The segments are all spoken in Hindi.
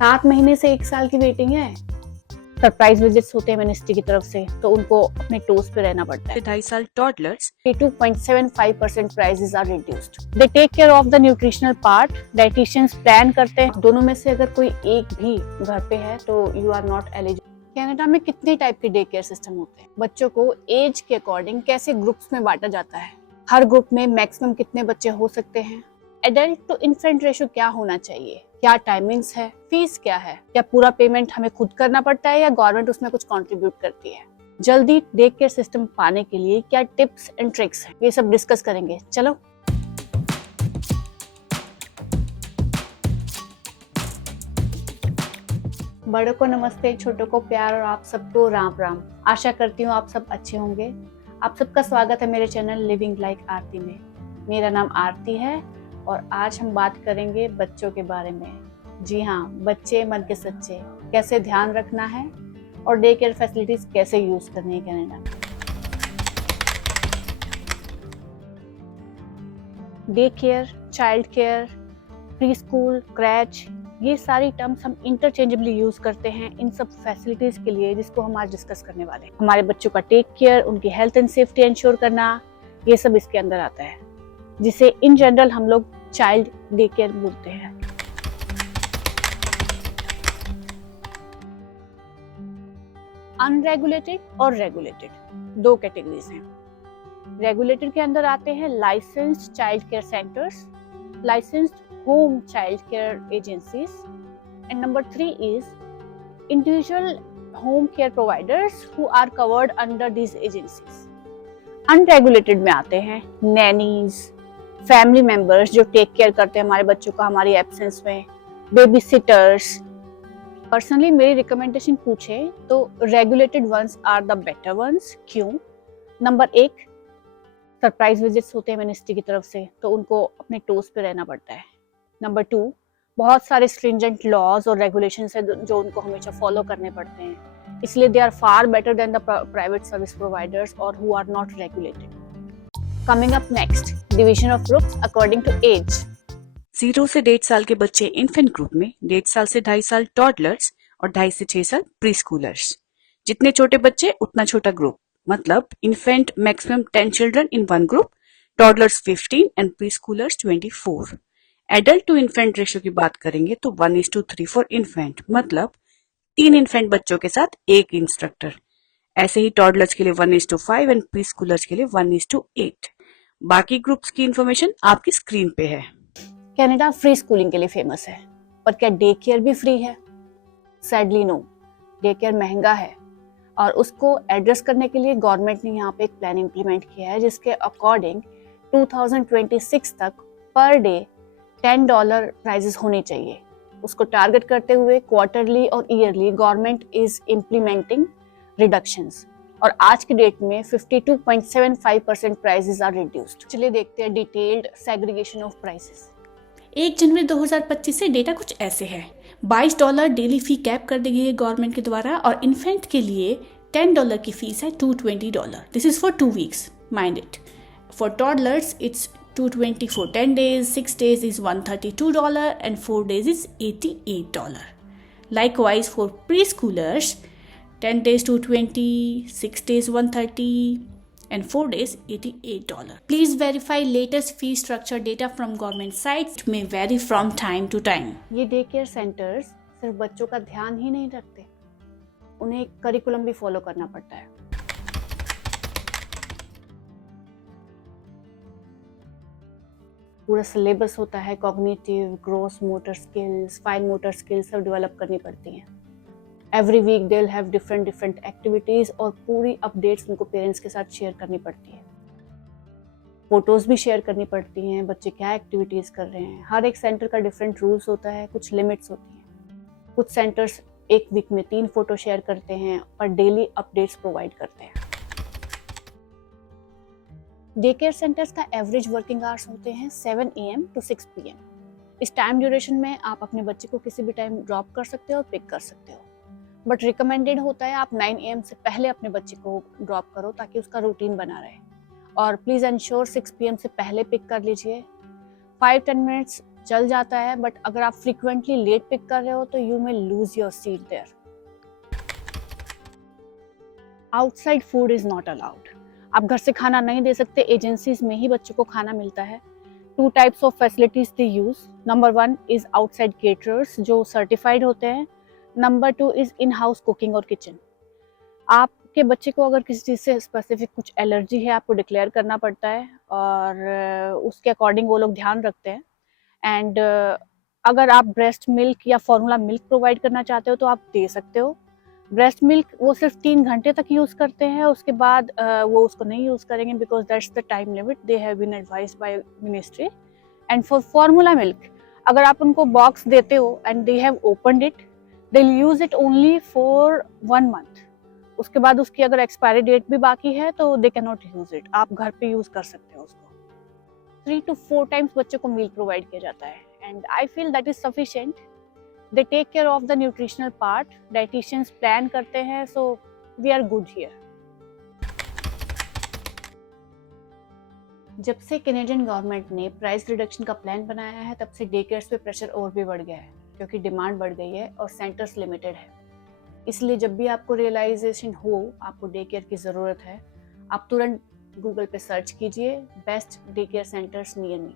7 महीने से 1 साल की वेटिंग है। सरप्राइज विजिट्स होते हैं मिनिस्ट्री की तरफ से, तो उनको अपने टोस पे रहना पड़ता है। 2.5 साल toddlers 2.75% prices are reduced. They take care of the nutritional part. Dietitians plan करते हैं। दोनों में से अगर कोई एक भी घर पे है तो you are not eligible. Canada में कितने टाइप के डे केयर सिस्टम होते हैं? बच्चों को एज के अकॉर्डिंग कैसे ग्रुप्स में बांटा जाता है? हर ग्रुप में मैक्सिमम कितने बच्चे हो सकते हैं? एडल्ट टू इन्फेंट रेशो क्या होना चाहिए? क्या टाइमिंग्स है? फीस क्या है? क्या पूरा पेमेंट हमें खुद करना पड़ता है या गवर्नमेंट उसमें कुछ कंट्रीब्यूट करती है? जल्दी डे केयर सिस्टम पाने के लिए क्या टिप्स एंड ट्रिक्स हैं? ये सब डिस्कस करेंगे। चलो। बड़ों को नमस्ते, छोटों को प्यार और आप सबको राम राम। आशा करती हूँ आप सब अच्छे होंगे। आप सबका स्वागत है मेरे चैनल लिविंग लाइक आरती में। मेरा नाम आरती है और आज हम बात करेंगे बच्चों के बारे में। जी हाँ, बच्चे मन के सच्चे, कैसे ध्यान रखना है और डे केयर फैसिलिटीज कैसे यूज करनी है कनाडा में। Day care, child care, pre school, क्रैच, ये सारी टर्म्स हम इंटरचेंजेबली यूज करते हैं इन सब फैसिलिटीज के लिए जिसको हम आज डिस्कस करने वाले हैं। हमारे बच्चों का टेक केयर, उनकी हेल्थ एंड सेफ्टी इंश्योर करना, ये सब इसके अंदर आता है, जिसे इन जनरल हम लोग चाइल्ड डे केयर बोलते हैं। अनरेगुलेटेड और रेगुलेटेड दो कैटेगरीज हैं। रेगुलेटेड के अंदर आते हैं licensed child care centres, licensed home child care agencies, and number 3 is individual home care providers who are covered under these agencies. Unregulated में आते हैं nannies, family members जो टेक केयर करते हैं हमारे बच्चों का हमारी एब्सेंस में, बेबी सिटर्स। पर्सनली मेरी रिकमेंडेशन पूछे तो regulated ones are the better ones. क्यों? नंबर 1, सरप्राइज विजिट्स होते हैं मिनिस्ट्री की तरफ से, तो उनको अपने टोस पे रहना पड़ता है। नंबर 2, बहुत सारे स्ट्रिंजेंट लॉज और रेगुलेशंस है जो उनको हमेशा फॉलो करने पड़ते हैं, इसलिए they are far better than the private service providers और who are not regulated. Coming up next, division of groups according to age. 0 से 1.5 साल के बच्चे इन्फेंट ग्रुप में, 1.5 साल से 2.5 साल टॉडलर्स और 2.5 से 6 साल प्री स्कूलर्स। जितने छोटे बच्चे उतना छोटा ग्रुप, मतलब infant maximum 10 children in one group, toddlers 15 and preschoolers 24। Adult to infant ratio की बात करेंगे तो 1:3 फॉर इन्फेंट, मतलब 3 इन्फेंट बच्चों के साथ 1 इंस्ट्रक्टर। ऐसे ही टॉडलर्स के लिए 1:5 एंड प्री स्कूलर्स के लिए 1:8। बाकी ग्रुप्स की इंफॉर्मेशन आपकी स्क्रीन पे है। कनाडा फ्री स्कूलिंग के लिए फेमस है, पर क्या डे केयर भी फ्री है? सैडली नो, डे केयर महंगा है और उसको एड्रेस करने के लिए गवर्नमेंट ने यहाँ पे एक प्लान इंप्लीमेंट किया है जिसके अकॉर्डिंग 2026 तक पर डे $10 प्राइजेस होने चाहिए। उसको टारगेट करते हुए क्वार्टरली और yearly government is implementing reductions और आज की डेट में 52.75% प्राइजेस आर रिड्यूस्ड। चलिए देखते हैं डिटेल्ड सेग्रीगेशन ऑफ प्राइसेस। 1 जनवरी 2025 से डेटा कुछ ऐसे है। $22 डेली फी कैप कर दी गई है गवर्नमेंट के द्वारा और इन्फेंट के लिए $10 की फीस है, $220। This is for 2 weeks, mind it. For toddlers it's $220 for 10 days, 6 days is $132 and 4 days is $88. Likewise for preschoolers, 10 days $220, 6 days $130 and 4 days $88. Please verify latest fee structure data from government sites. It may vary from time to time. ये डे केयर सेंटर्स सिर्फ बच्चों का ध्यान ही नहीं रखते, उन्हें एक करिकुलम भी फॉलो करना पड़ता है। पूरा सिलेबस होता है, cognitive, gross motor skills, fine motor skills सब डेवलप करनी पड़ती हैं। Every week they will have different activities और पूरी अपडेट्स उनको पेरेंट्स के साथ शेयर करनी पड़ती है। फोटोज भी शेयर करनी पड़ती हैं, बच्चे क्या एक्टिविटीज कर रहे हैं। हर एक सेंटर का डिफरेंट रूल्स होता है, कुछ लिमिट्स होती हैं। कुछ सेंटर्स एक वीक में 3 फोटो शेयर करते हैं और डेली अपडेट्स प्रोवाइड करते हैं। डे केयर सेंटर्स का एवरेज वर्किंग आवर्स होते हैं 7 AM to 6 PM। इस टाइम ड्यूरेशन में आप अपने बच्चे को किसी भी टाइम ड्रॉप कर सकते हो और पिक कर सकते हो, बट रिकमेंडेड होता है आप 9 AM से पहले अपने बच्चे को ड्रॉप करो ताकि उसका रूटीन बना रहे। और प्लीज़ इंश्योर 6 PM से पहले पिक कर लीजिए। 5-10 मिनट्स चल जाता है, बट अगर आप फ्रिक्वेंटली लेट पिक कर रहे हो तो you may lose your seat there. Outside food is not allowed. आप घर से खाना नहीं दे सकते, एजेंसीज में ही बच्चों को खाना मिलता है। 2 types of facilities they use. Number 1 is outside caterers जो सर्टिफाइड होते हैं। Number 2 is in house cooking और किचन। आपके बच्चे को अगर किसी चीज़ से स्पेसिफिक कुछ एलर्जी है, आपको डिक्लेयर करना पड़ता है और उसके अकॉर्डिंग वो लोग ध्यान रखते हैं। एंड अगर आप ब्रेस्ट मिल्क या फॉर्मूला मिल्क प्रोवाइड करना चाहते हो तो आप दे सकते हो। ब्रेस्ट मिल्क वो सिर्फ 3 घंटे तक यूज़ करते हैं, उसके बाद वो उसको नहीं यूज़ करेंगे because that's the time limit they have been advised by ministry. And for formula milk, अगर आप उनको बॉक्स देते हो and they have opened it, they will use it only for 1 month. उसके बाद उसकी अगर एक्सपायरी डेट भी बाकी है तो they can not use it. आप घर पे यूज कर सकते हो उसको। 3 to 4 टाइम्स बच्चों को मील प्रोवाइड किया जाता है and I feel that is sufficient. They take care of the nutritional part, dietitians plan करते हैं, so we are good here. जब से कैनेडियन गवर्नमेंट ने प्राइस रिडक्शन का प्लान बनाया है, तब से डे केयर्स पे प्रेशर और भी बढ़ गया है क्योंकि डिमांड बढ़ गई है और सेंटर्स लिमिटेड है। इसलिए जब भी आपको रियलाइजेशन हो आपको डे केयर की ज़रूरत है, आप तुरंत गूगल पे सर्च कीजिए best day care centres near me.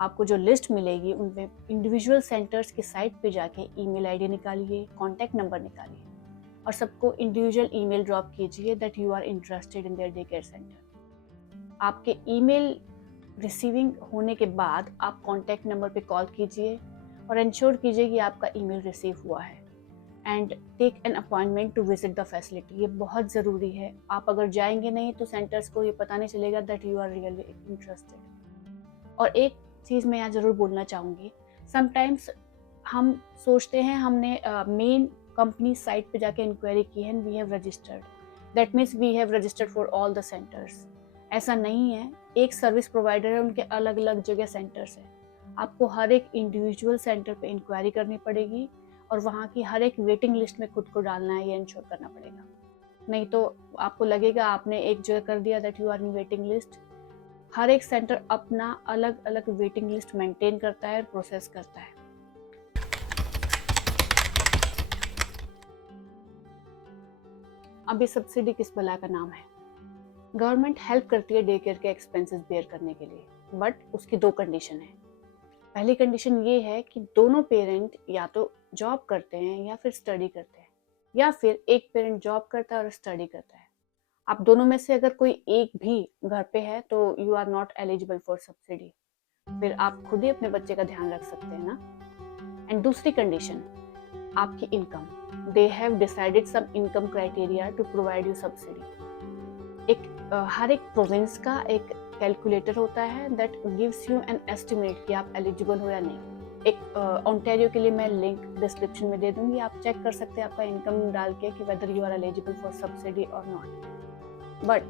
आपको जो लिस्ट मिलेगी उनमें इंडिविजुअल सेंटर्स की साइट पे जाके ईमेल आईडी निकालिए, कॉन्टैक्ट नंबर निकालिए और सबको इंडिविजुअल ईमेल ड्रॉप कीजिए that you are interested in their day care centre. आपके ईमेल रिसीविंग होने के बाद आप कॉन्टैक्ट नंबर पे कॉल कीजिए और इंश्योर कीजिए कि आपका ईमेल रिसीव हुआ है and take an appointment to visit the facility. ये बहुत ज़रूरी है। आप अगर जाएंगे नहीं तो सेंटर्स को ये पता नहीं चलेगा that you are really interested. और एक चीज़ मैं यहाँ ज़रूर बोलना चाहूँगी, समटाइम्स हम सोचते हैं हमने मेन कंपनी साइट पे जाके इंक्वायरी की है, we have registered, that means we have registered for all the centres. ऐसा नहीं है। एक सर्विस प्रोवाइडर है, उनके अलग अलग जगह सेंटर्स हैं। आपको हर एक इंडिविजुअल सेंटर पे इंक्वायरी करनी पड़ेगी और वहाँ की हर एक वेटिंग लिस्ट में खुद को डालना है, ये इंश्योर करना पड़ेगा। नहीं तो आपको लगेगा आपने एक जगह कर दिया that you are in waiting list. हर एक सेंटर अपना अलग अलग वेटिंग लिस्ट मेंटेन करता है और प्रोसेस करता है। अब ये सब्सिडी किस भला का नाम है? गवर्नमेंट हेल्प करती है डे केयर के एक्सपेंसेस बेयर करने के लिए, बट उसकी 2 कंडीशन है। पहली कंडीशन ये है कि दोनों पेरेंट या तो जॉब करते हैं या फिर स्टडी करते हैं, या फिर एक पेरेंट जॉब करता है और स्टडी करता है। आप दोनों में से अगर कोई एक भी घर पे है तो you are not eligible for subsidy. फिर आप खुद ही अपने बच्चे का ध्यान रख सकते हैं ना। एंड दूसरी कंडीशन, आपकी income. They have decided some income criteria to provide you subsidy. हर एक प्रोविंस का एक कैलकुलेटर होता है that gives you an estimate कि आप एलिजिबल हो या नहीं। एक ओंटारियो के लिए मैं लिंक डिस्क्रिप्शन में दे दूंगी, आप चेक कर सकते हैं आपका इनकम डाल के कि whether you are eligible for subsidy और not. But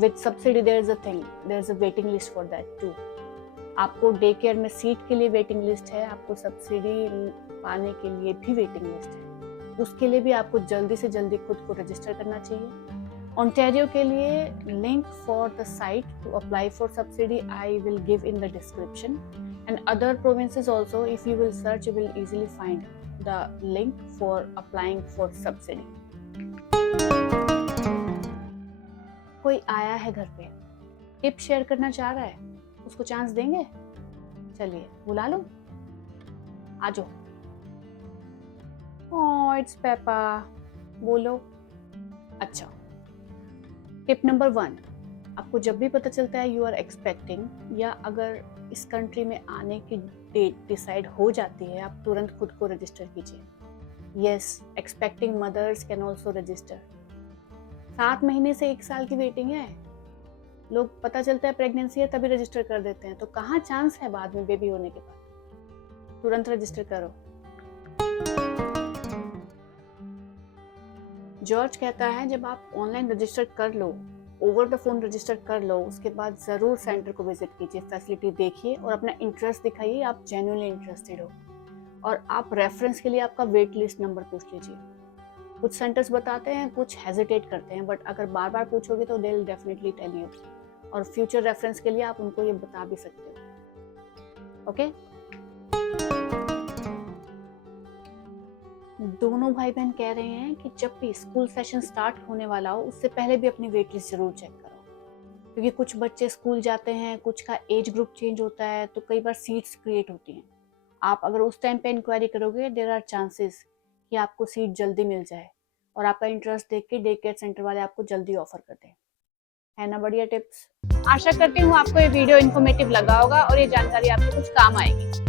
with subsidy there is a thing, there is a waiting list for that too. आपको डे केयर में सीट के लिए वेटिंग लिस्ट है, आपको सब्सिडी पाने के लिए भी वेटिंग लिस्ट है। उसके लिए भी आपको जल्दी से जल्दी खुद को रजिस्टर करना चाहिए। ओंटारियो के लिए link for the site to apply for subsidy I will give in the description, and other provinces also, if you will search you will easily find the link for applying for subsidy. कोई आया है घर पे, टिप शेयर करना चाह रहा है, उसको चांस देंगे? चलिए बुला लो, आ जाओ। ओह इट्स पेपा, बोलो। अच्छा, टिप नंबर 1, आपको जब भी पता चलता है यू आर एक्सपेक्टिंग या अगर इस कंट्री में आने की डेट डिसाइड हो जाती है, आप तुरंत खुद को रजिस्टर कीजिए। Yes, expecting mothers can also register. 7 महीने से 1 साल की वेटिंग है। लोग पता चलता है प्रेगनेंसी है तभी रजिस्टर कर देते हैं, तो कहाँ चांस है बाद में बेबी होने के बाद? तुरंत रजिस्टर करो। जॉर्ज कहता है जब आप ऑनलाइन रजिस्टर कर लो, ओवर द फोन रजिस्टर कर लो, उसके बाद ज़रूर सेंटर को विजिट कीजिए, फैसिलिटी देखिए और अपना इंटरेस्ट दिखाइए, आप जेन्युइनली इंटरेस्टेड हो। और आप रेफरेंस के लिए आपका वेट लिस्ट नंबर पूछ लीजिए। कुछ सेंटर्स बताते हैं, कुछ हेजिटेट करते हैं, बट अगर बार बार पूछोगे तो they will definitely tell you. और फ्यूचर रेफरेंस के लिए आप उनको ये बता भी सकते हो। ओके, दोनों भाई बहन कह रहे हैं कि जब भी स्कूल सेशन स्टार्ट होने वाला हो उससे पहले भी अपनी वेट लिस्ट जरूर चेक करो, क्योंकि कुछ बच्चे स्कूल जाते हैं, कुछ का एज ग्रुप चेंज होता है, तो कई बार सीट्स क्रिएट होती हैं। आप अगर उस टाइम पे इंक्वायरी करोगे, देयर आर चांसेस कि आपको सीट जल्दी मिल जाए और आपका इंटरेस्ट देख के डे केयर सेंटर वाले आपको जल्दी ऑफर कर दें। है ना बढ़िया टिप्स। आशा करती हूँ आपको ये वीडियो इन्फॉर्मेटिव लगा होगा और ये जानकारी आपको कुछ काम आएगी।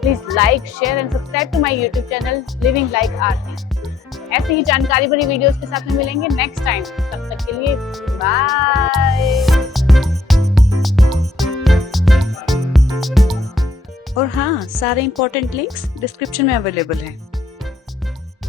Please like, share and subscribe to my YouTube channel living like Aarti. ऐसी ही जानकारी भरी वीडियोस के साथ में मिलेंगे नेक्स्ट टाइम। तब तक के लिए बाय। और हाँ, सारे इंपॉर्टेंट लिंक्स डिस्क्रिप्शन में अवेलेबल हैं।